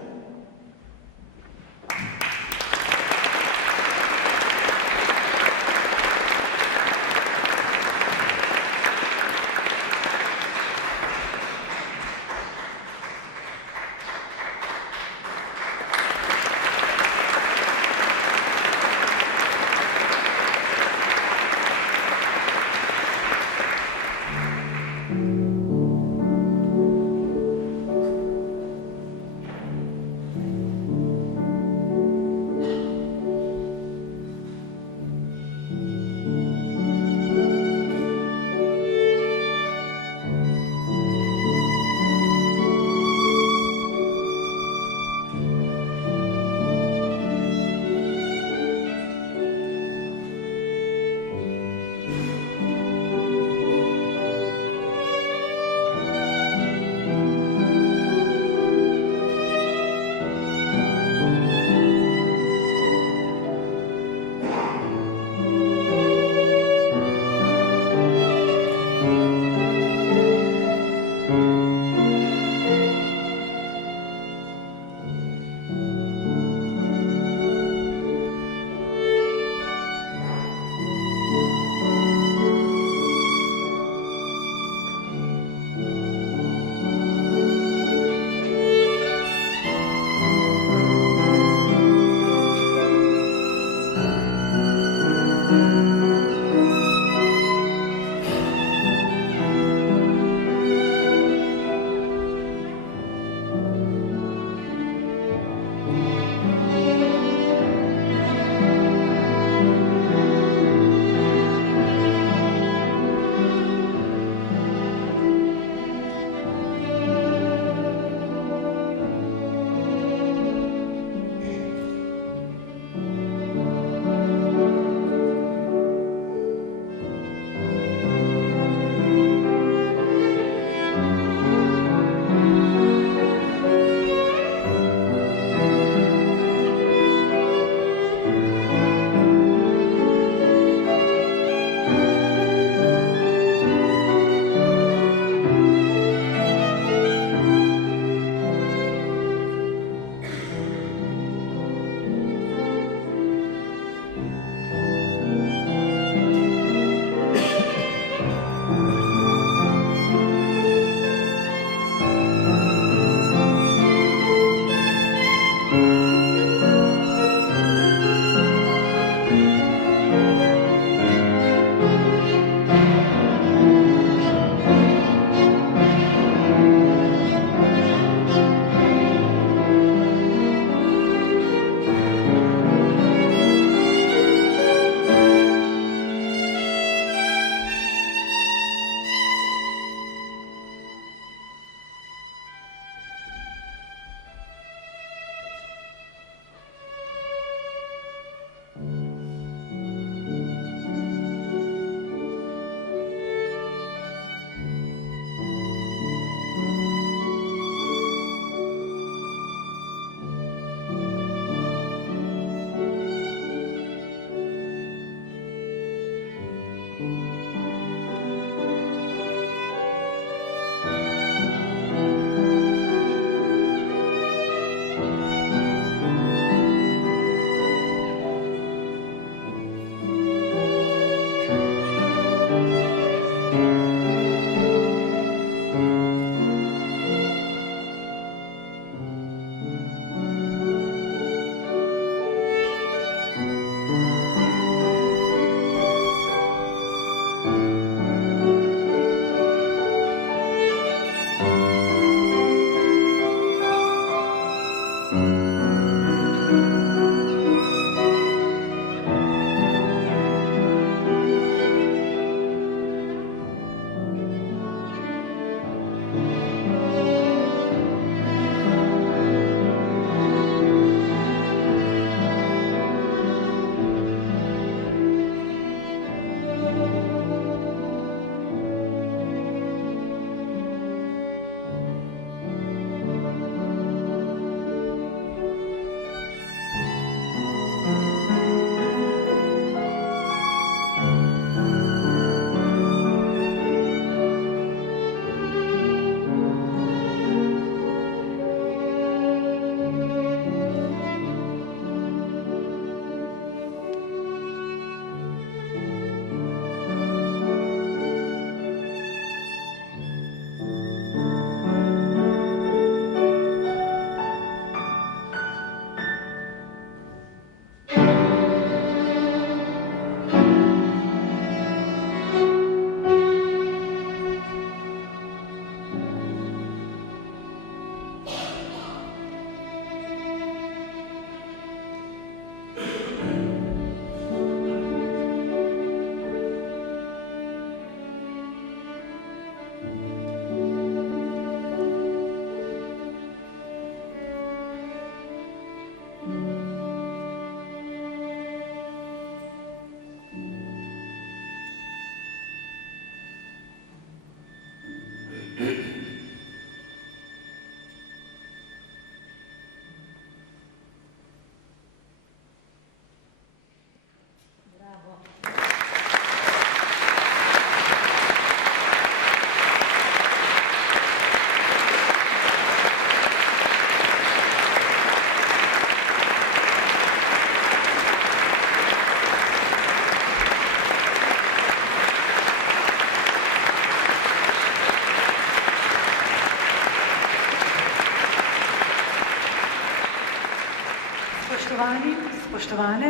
Spoštovani, spoštovane,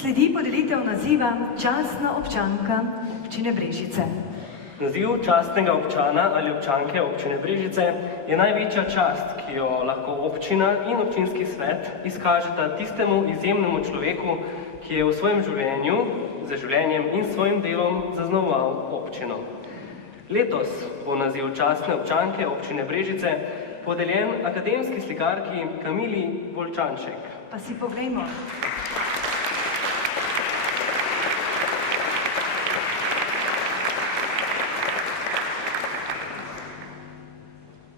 sledi podelitev naziva častna občanka občine Brežice. Naziv častnega občana ali občanke občine Brežice je največja čast, ki jo lahko občina in občinski svet izkažeta tistemu izjemnemu človeku, ki je v svojem življenju, z življenjem in svojim delom zaznamoval občino. Letos bo naziv častne občanke občine Brežice podeljen akademski slikarki Kamili Volčanšek. Pa si poglejmo.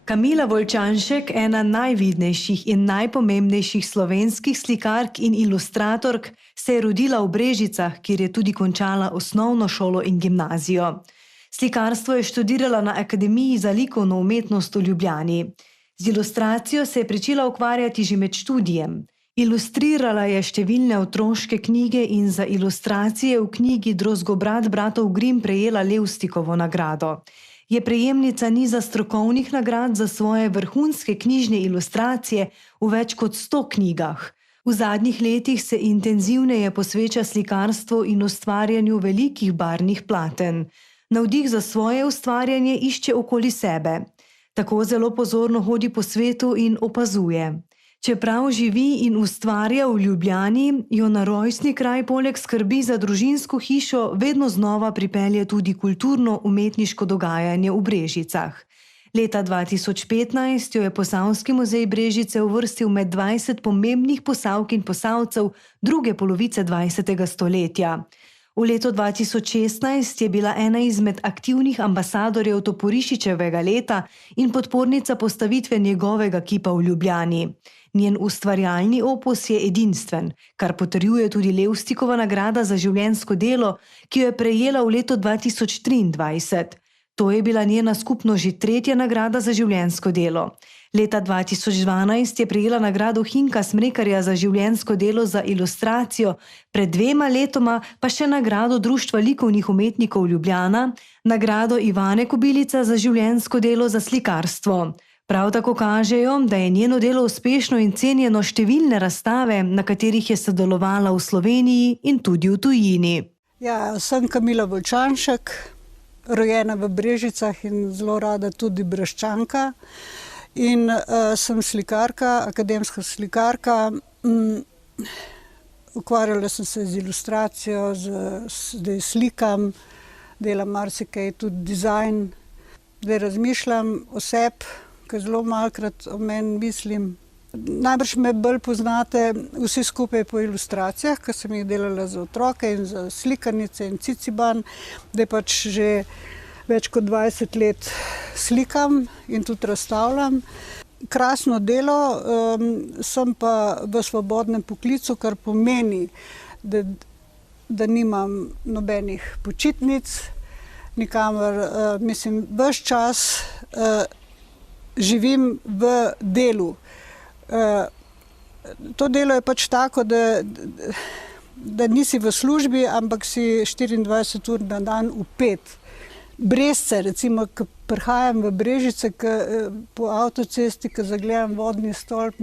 Kamila Volčanšek, ena najvidnejših in najpomembnejših slovenskih slikark in ilustratork, se je rodila v Brežicah, kjer je tudi končala osnovno šolo in gimnazijo. Slikarstvo je študirala na Akademiji za likovno umetnost v Ljubljani. Z ilustracijo se je pričela ukvarjati že med študijem. Ilustrirala je številne otroške knjige in za ilustracije v knjigi Drozgobrat bratov Grimm prejela Levstikovo nagrado. Je prejemnica niza strokovnih nagrad za svoje vrhunske knjižne ilustracije v več kot 100 knjigah. V zadnjih letih se intenzivneje posveča slikarstvu in ustvarjanju velikih barvnih platen. Navdih za svoje ustvarjanje išče okoli sebe. Tako zelo pozorno hodi po svetu in opazuje. Čeprav živi in ustvarja v Ljubljani, jo na rojstni kraj poleg skrbi za družinsko hišo vedno znova pripelje tudi kulturno-umetniško dogajanje v Brežicah. Leta 2015 jo je Posavski muzej Brežice uvrstil med 20 pomembnih Posavk in Posavcev druge polovice 20. stoletja. V letu 2016 je bila ena izmed aktivnih ambasadorjev Toporišičevega leta in podpornica postavitve njegovega kipa v Ljubljani. Njen ustvarjalni opus je edinstven, kar potrjuje tudi Levstikova nagrada za življenjsko delo, ki jo je prejela v letu 2023. To je bila njena skupno že 3. nagrada za življenjsko delo. Leta 2012 je prejela nagrado Hinka Smrekarja za življenjsko delo za ilustracijo, pred 2 letoma pa še nagrado Društva likovnih umetnikov Ljubljana, nagrado Ivane Kobilica za življenjsko delo za slikarstvo. Prav tako kažejo, da je njeno delo uspešno in cenjeno številne razstave, na katerih je sodelovala v Sloveniji in tudi v tujini. Ja, sem Kamila Volčanšek, rojena v Brežicah in zelo rada tudi Breščanka. In sem slikarka, akademska slikarka. Ukvarjala sem se z ilustracijo, zdaj slikam, delam marsikaj, tudi dizajn. Zdaj razmišljam o sebi, ker zelo malokrat o meni mislim. Najbrž me bolj poznate vsi skupaj po ilustracijah, ker sem jih delala za otroke in za slikanice in Ciciban, da pač že več kot 20 let slikam in tudi razstavljam. Krasno delo, sem pa v svobodnem poklicu, kar pomeni, da nimam nobenih počitnic, nikamor, mislim, ves čas živim v delu. To delo je pač tako, da nisi v službi, ampak si 24 ur na dan vpet. Brezce, recimo, ko prihajam v Brežice, po avtocesti, ko zagledam vodni stolp,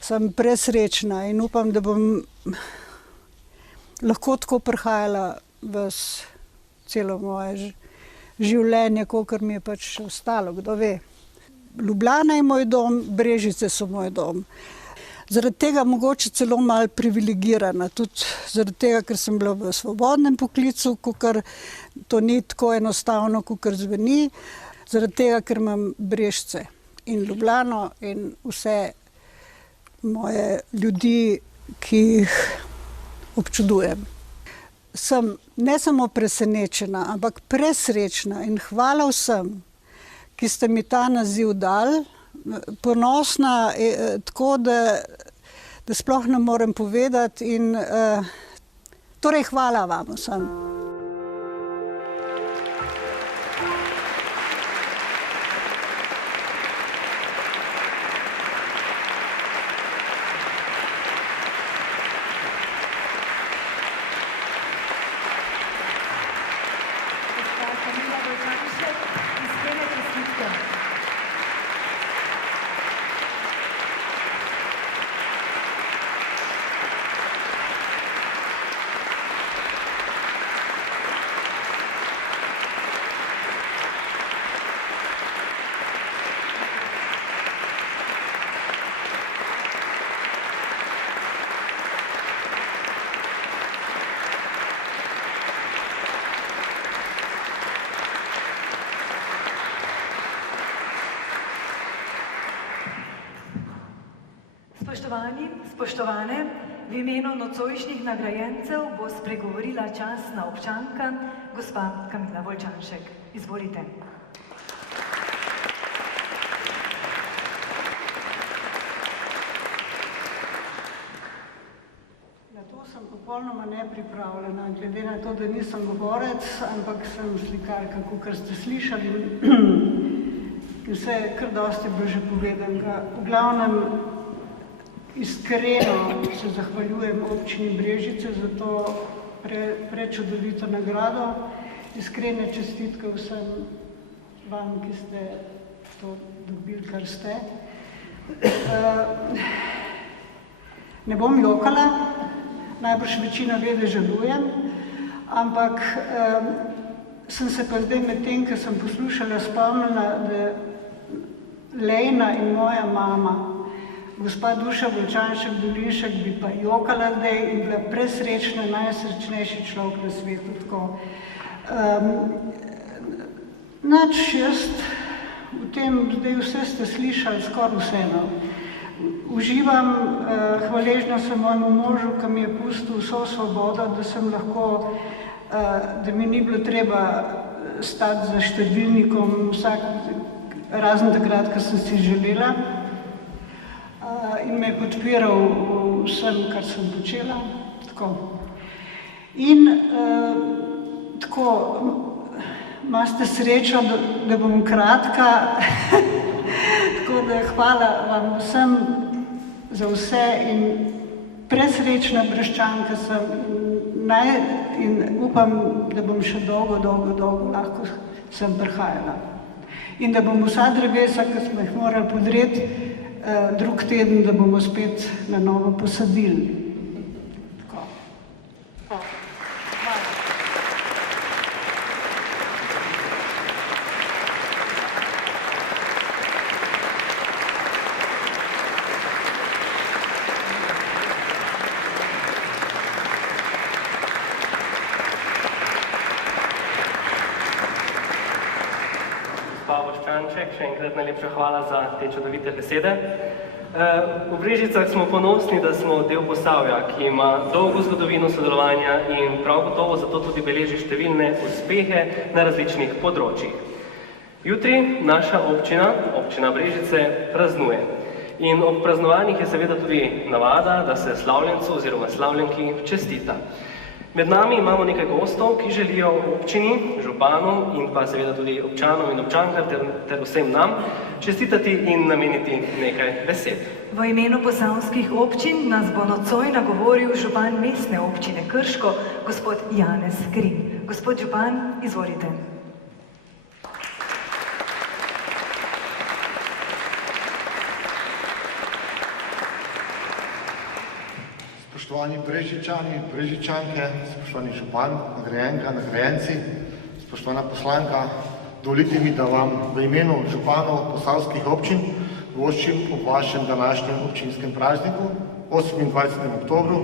sem presrečna in upam, da bom lahko tako prihajala celo moje življenje, kolikor mi je pač ostalo, kdo ve. Ljubljana je moj dom, Brežice so moj dom. Zaradi tega mogoče celo malo privilegirana, tudi zaradi tega, ker sem bila v svobodnem poklicu, kakor to ni tako enostavno, kakor zveni, zaradi tega, ker imam Brežice in Ljubljano in vse moje ljudi, ki jih občudujem. Sem ne samo presenečena, ampak presrečna in hvala vsem, ki ste mi ta naziv dali, ponosna, tako da sploh ne morem povedati in torej hvala vam vsem. Spoštovani, spoštovane, v imenu nocojšnjih nagrajencev bo spregovorila častna občanka, gospa Kamila Volčanšek. Izvolite. Na to sem popolnoma nepripravljena, glede na to, da nisem govorec, ampak sem slikarka, kakor ste slišali. In vse je kar dosti bilo že povedanega. V glavnem, iskreno se zahvaljujem občini Brežice za to prečudovito nagrado. Iskrene čestitke vsem vam, ki ste to dobili, kar ste. Ne bom jokala, najbrž večina ve, da žalujem, ampak sem se pa zdaj med tem, ker sem poslušala, spomnila, da Lejna in moja mama, gospa Duša Volčanšek Dolinšek, bi pa jokala zdaj in bila presrečna, najsrečnejši človek na svetu. Nač jaz v tem, zdaj vse ste slišali, skoraj vseeno. Uživam, hvaležna sem mojemu možu, ki mi je pustil vso svobodo, da sem lahko, da mi ni bilo treba stati za štedilnikom razen takrat, ko sem si želela, in me je podpiral vsem, kar sem počela. In tako, imate srečo, da bom kratka, tako da hvala vam vsem za vse in presrečna Breščanka sem in upam, da bom še dolgo lahko sem prihajala. In da bomo vsa drevesa, ki smo jih morali podreti, drug teden, da bomo spet na novo posadili. Še enkrat najlepša hvala za te čudovite besede. V Brežicah smo ponosni, da smo del Posavja, ki ima dolgo zgodovino sodelovanja in prav gotovo zato tudi beleži številne uspehe na različnih področjih. Jutri naša občina, občina Brežice, praznuje. In ob praznovanjih je seveda tudi navada, da se slavljencu oziroma slavljenki čestita. Med nami imamo nekaj gostov, ki želijo občini, županu in pa seveda tudi občanom in občankam ter vsem nam čestitati in nameniti nekaj besed. V imenu posavskih občin nas bo nocoj nagovoril župan mestne občine Krško, gospod Janez Krim. Gospod župan, izvolite. Spoštovani Brežičani, Brežičanke, spoštovani župan, nagrajenka, nagrajenci, spoštovana poslanka, dovolite mi, da vam v imenu županov posavskih občin voščim ob vašem današnjem občinskem prazniku, 28. oktobru,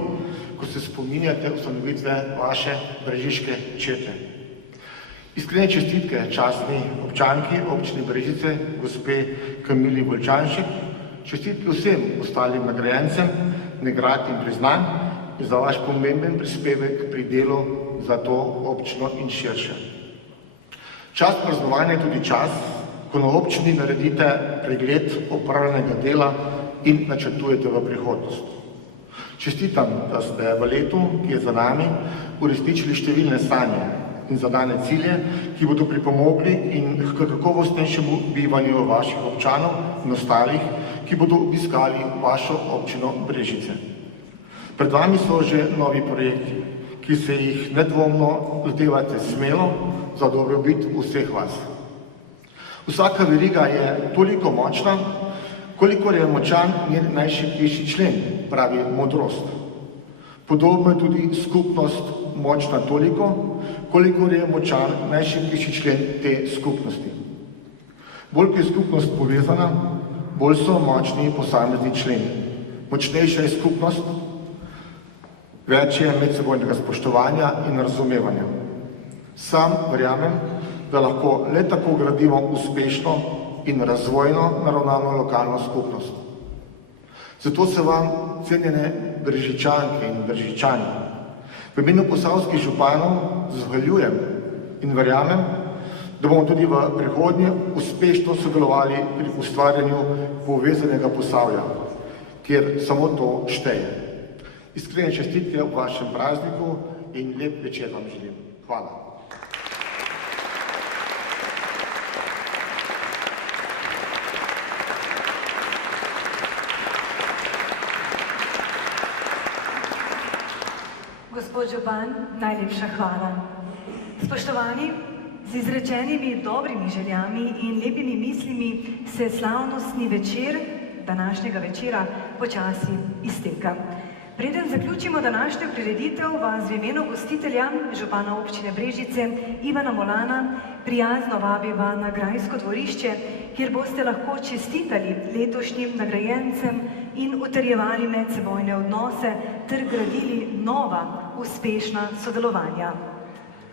ko se spominjate ustanovitve vaše brežiške čete. Iskrene čestitke častni občanki občine Brežice, gospe Kamili Volčanšek, čestitke vsem ostalim nagrajencem, nagrad in priznanj za vaš pomemben prispevek pri delu za to občino in širše. Čas praznovanja je tudi čas, ko na občini naredite pregled opravljenega dela in načrtujete v prihodnost. Čestitam, da ste v letu, ki je za nami, uresničili številne sanje in zadane cilje, ki bodo pripomogli in k kakovostnejšemu bivanju vaših občanov in ostalih, ki bodo obiskali vašo občino Brežice. Pred vami so že novi projekti, ki se jih nedvomno lotevate smelo za dobrobit vseh vas. Vsaka veriga je toliko močna, kolikor je močan njen najšibkejši člen, pravi modrost. Podobno je tudi skupnost močna toliko, kolikor je močan najšibkejši člen te skupnosti. Bolj, ko je skupnost povezana, bolj so močni posamezni členi. Močnejša je skupnost, več je medsebojnega spoštovanja in razumevanja. Sam verjamem, da lahko le tako gradimo uspešno in razvojno naravnano lokalno skupnost. Zato se vam, cenjene Brežičanke in Brežičani, v imenu posavskih županov zahvaljujem in verjamem, da bomo tudi v prihodnje uspešno sodelovali pri ustvarjanju povezanega Posavja, kjer samo to šteje. Iskrene čestitke ob vašem prazniku in lep večer vam želim. Hvala. Gospod župan, najlepša hvala. Spoštovani, z izrečenimi dobrimi željami in lepimi mislimi se slavnostni večer današnjega večera počasi izteka. Preden zaključimo današnjo prireditev, vas v imenu gostitelja, župana občine Brežice, Ivana Molana, prijazno vabiva na grajsko dvorišče, kjer boste lahko čestitali letošnjim nagrajencem in utrjevali medsebojne odnose ter gradili nova, uspešna sodelovanja.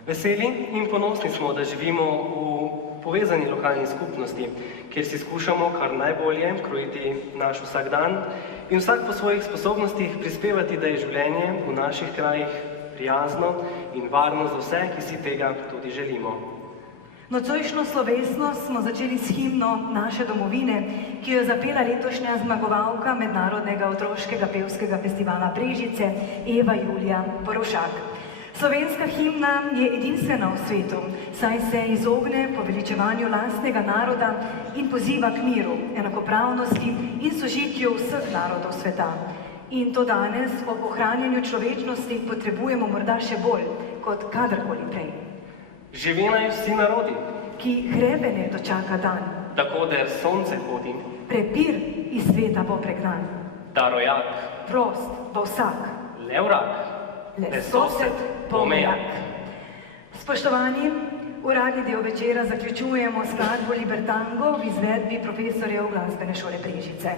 Veseli in ponosni smo, da živimo v povezani lokalni skupnosti, kjer si skušamo kar najbolje krojiti naš vsakdan in vsak po svojih sposobnostih prispevati, da je življenje v naših krajih prijazno in varno za vse, ki si tega tudi želimo. Nocojšnjo slovesnost smo začeli s himno naše domovine, ki jo je zapela letošnja zmagovalka Mednarodnega otroškega pevskega festivala Brežice, Eva Julija Borovšak. Slovenska himna je edinstvena v svetu, saj se izogne poveličevanju lastnega naroda in poziva k miru, enakopravnosti in sožitju vseh narodov sveta. In to danes ob ohranjanju človečnosti potrebujemo morda še bolj kot kadarkoli prej. Živi naj vsi narodi, ki hrebene dočaka dan, tako da sonce hodi, prepir iz sveta bo pregnan, da rojak, prost bo vsak, le vrak, le sosed pomejak. Spoštovani, uradni del večera zaključujemo skladbo Libertango v izvedbi profesorjev Glasbene šole Brežice.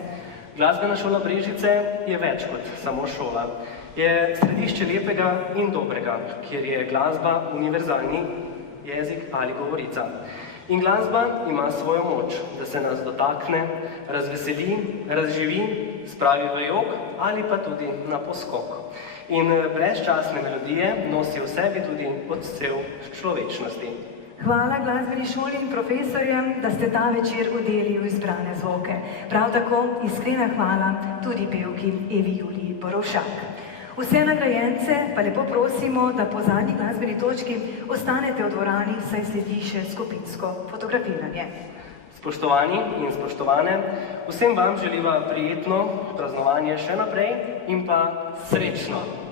Glasbena šola Brežice je več kot samo šola. Je središče lepega in dobrega, kjer je glasba univerzalni jezik ali govorica. In glasba ima svojo moč, da se nas dotakne, razveseli, razživi, spravi v jok ali pa tudi na poskok. In brezčasne melodije nosijo v sebi tudi odsev človečnosti. Hvala glasbeni šoli in profesorjem, da ste ta večer odeli v izbrane zvoke. Prav tako iskrena hvala tudi pevki Evi Juliji Borovšak. Vse nagrajence pa lepo prosimo, da po zadnji glasbeni točki ostanete v dvorani, saj sledi še skupinsko fotografiranje. Spoštovani in spoštovane, vsem vam želiva prijetno praznovanje še naprej in pa srečno!